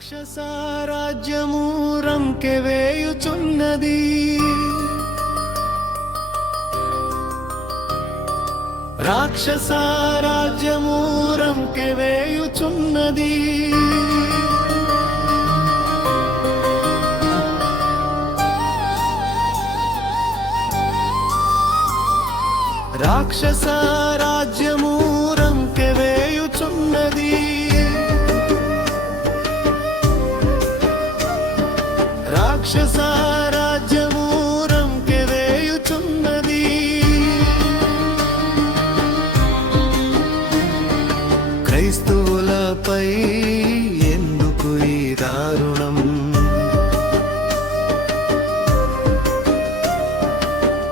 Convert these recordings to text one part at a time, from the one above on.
రాక్షస రాజ్యము రంకె వేయుచున్నది, రాక్షస రాజ్యము రంకె వేయుచున్నది. రాక్షస రాజ్యము రంకె వేయుచున్నది, రాక్షస రాజ్యము రంకె వేయుచున్నది. క్రైస్తవులపై ఎందుకు ఈ దారుణం,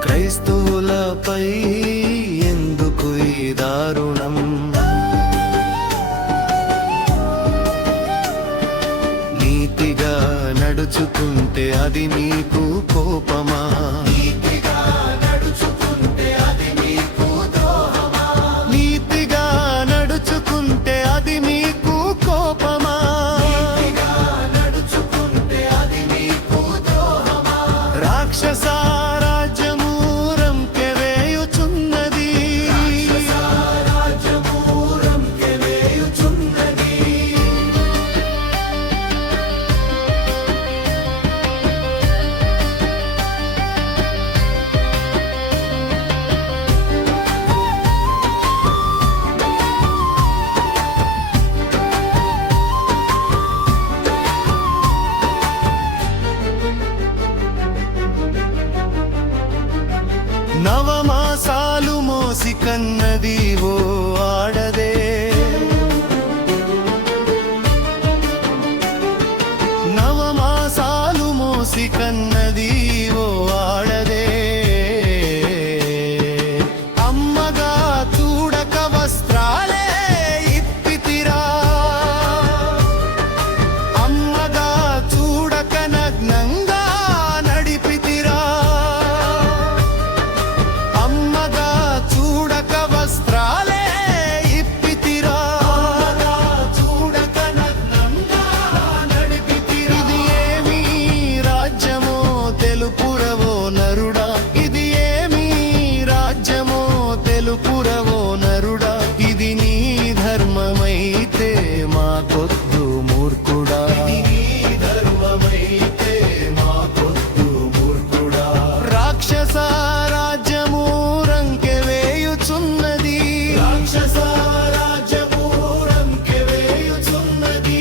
క్రైస్తవులపై ఎందుకు ఈ దారుణం. నీతిగా నడుచుకుంటే అది నీకు కోపమా, నీతిగా నడుచుకుంటే అది నీకు ద్రోహమా, నీతిగా నడుచుకుంటే అది నీకు కోపమా, నీతిగా నడుచుకుంటే అది నీకు ద్రోహమా. రాక్షస రాజ్యము రంకె వేయుచున్నది, రాక్షస రాజ్యము రంకె వేయుచున్నది. నవమాసాలు మోసి కన్నది ఓ ఆడదే, నవమాసాలు మోసి కన్నది ఓ ఆడదే. అమ్మగా చూడక వస్త్రాలే ఇప్పితిరా, అమ్మగా చూడక నగ్నంగా నడిపితిరా, అమ్మగా చూడక వస్త్రాలే ఇప్పితిరా, చూడక నగ్నంగా నడిపితిరా. ఇది ఏమి రాజ్యమో తెలుపురవో నరుడా, ఇది ఏమి రాజ్యమో తెలుపురవో నరుడా. ఇది నీ ధర్మమైతే మాకొద్దు మూర్ఖుడా, ఇది నీ ధర్మమైతే మాకొద్దు మూర్ఖుడా. రాక్షస రాజ్యము రంకె వేయుచున్నది, రాక్షస రాజ్యము రంకె వేయుచున్నది.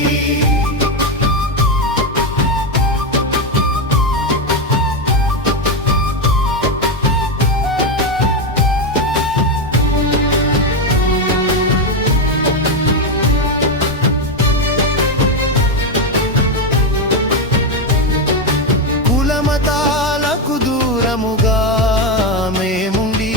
కులమతాలకు దూరముగా మేముండి,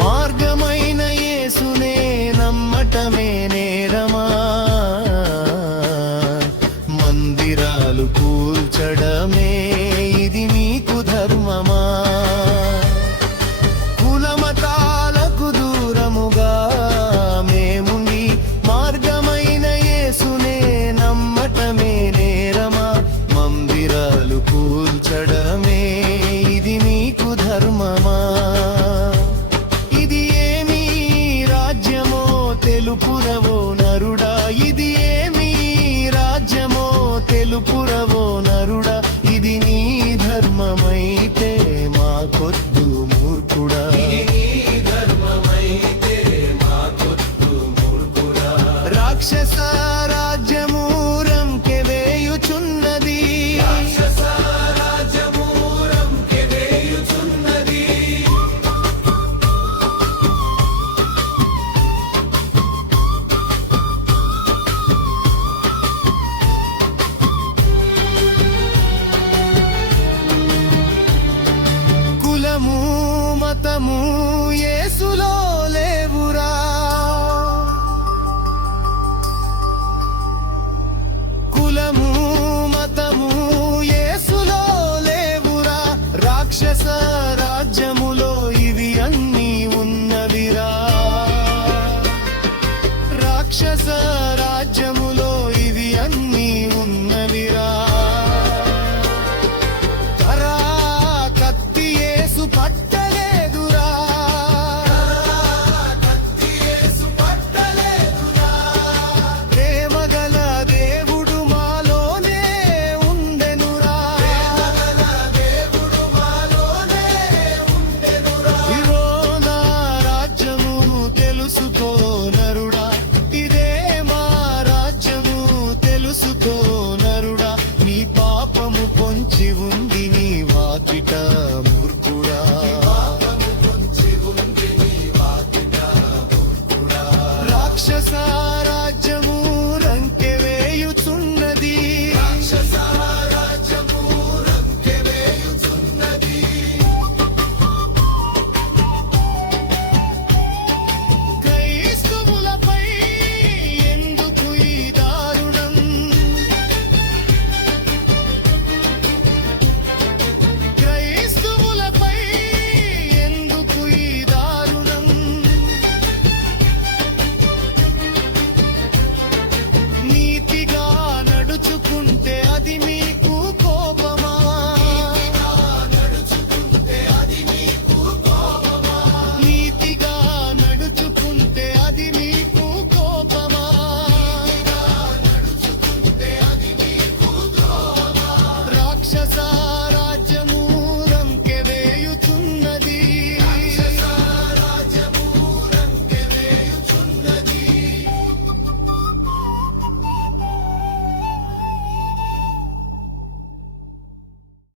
మార్గమైన యేసునే నమ్మటమే నేరమా, మందిరాలు కూల్చడమే ఇది మీకు ధర్మమా. కులమతాలకు దూరముగా మేముండి, మార్గమైన యేసునే నమ్మటమే నేరమా, మందిరాలు కూల్చడమే ఇది మీకు ధర్మమా. ఇది ఏమి రాజ్యమో తెలుపురవో నరుడా, ఇది ఏమి రాజ్యమో తెలుపురవో నరుడా. ఇది రాక్షస రాజ్యములో ఇవి అన్నీ ఉన్నవిరా. కరా కత్తి యేసు పట్టలేదురా, ప్రేమగల దేవుడు మాలోనే ఉండెనురా. ఇరోదా రాజ్యము తెలుసుకో నరుడా, ఇదే మా రాజ్యము తెలుసుకో నరుడా. నీ పాపము పొంచి ఉంది నీ వాకిట మూర్ఖుడా. రాక్షస